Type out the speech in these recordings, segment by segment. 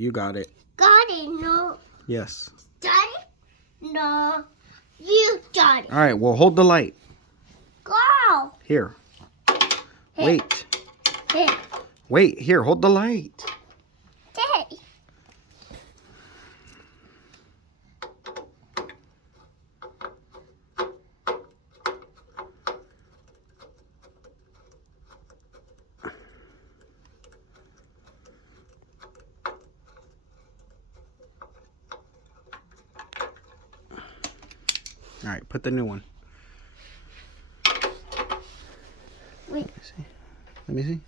You got it. Got it. No. Yes. Got it. No. You got it. All right. Well, hold the light. Go. Here. Here. Wait. Here. Wait. Here. Hold the light. Hey. All right. Put the new one. Wait. Let me see.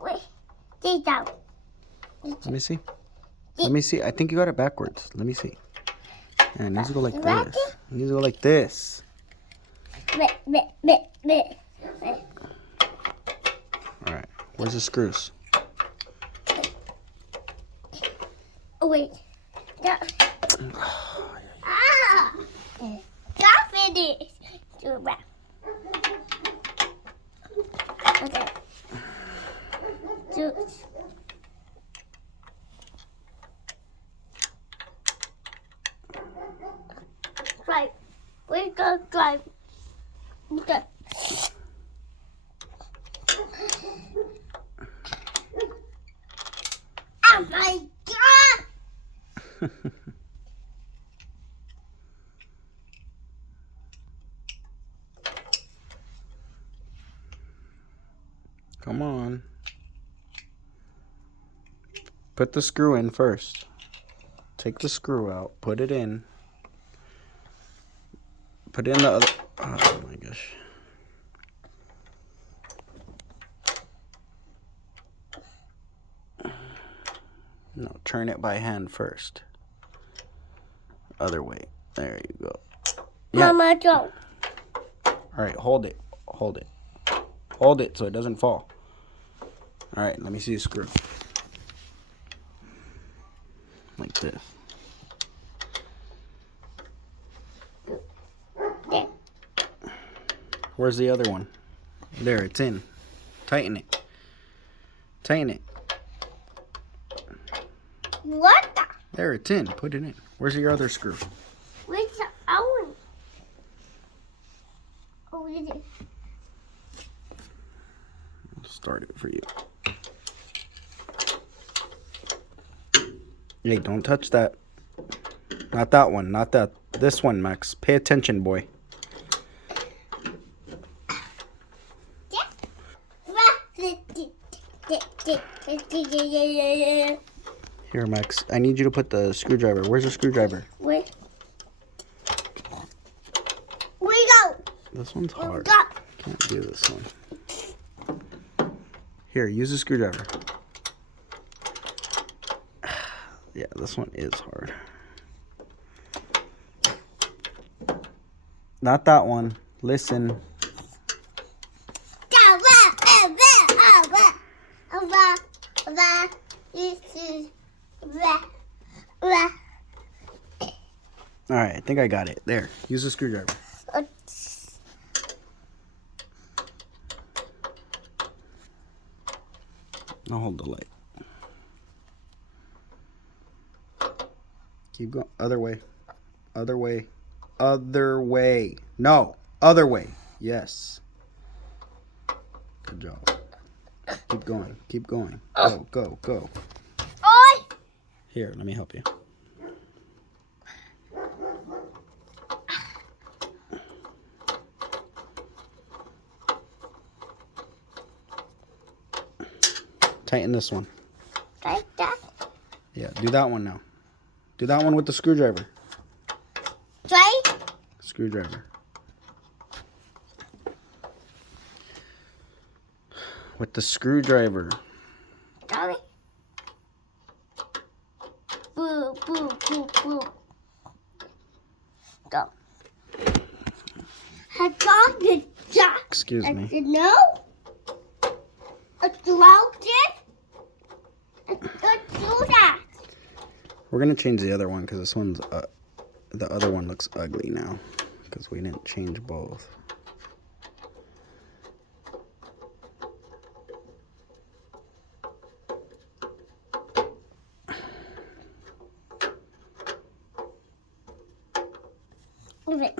Wait. Sit down. Let me see. Let me see. I think you got it backwards. Let me see. And it needs to go like this. It needs to go like this. All right. Where's the screws? Oh, wait. Stop it. Do that. Okay. Do. Drive. We go drive. Okay. Oh my God! Come on. Put the screw in first. Take the screw out. Put it in. Put in the other. Oh my gosh. No, turn it by hand first. Other way. There you go. Yeah. Mama, don't. All right, hold it. Hold it. Hold it so it doesn't fall. All right, let me see the screw. Like this. There. Where's the other one? There, it's in. Tighten it. Tighten it. What the? There, it's in. Put it in. Where's your other screw? Where's the oven? Oh, is it? I'll start it for you. Hey, don't touch that. Not that one. Not that. This one, Max. Pay attention, boy. Here, Max. I need you to put the screwdriver. Where's the screwdriver? Where? We go. This one's hard. Go. Can't do this one. Here, use the screwdriver. Yeah, this one is hard. Not that one. Listen. All right, I think I got it. There, use the screwdriver. I'll hold the light. Keep going. Other way. Other way. Other way. No. Other way. Yes. Good job. Keep going. Keep going. Go, go, go. Oi! Here, let me help you. Tighten this one. Like that. Yeah, do that one now. Do that one with the screwdriver. Try. Screwdriver. With the screwdriver. Sorry. Boo, boo, boo, boo. Go. I got the jack. Excuse me. No. I dropped it. Let's do that. We're gonna change the other one because this one's the other one looks ugly now because we didn't change both. Okay.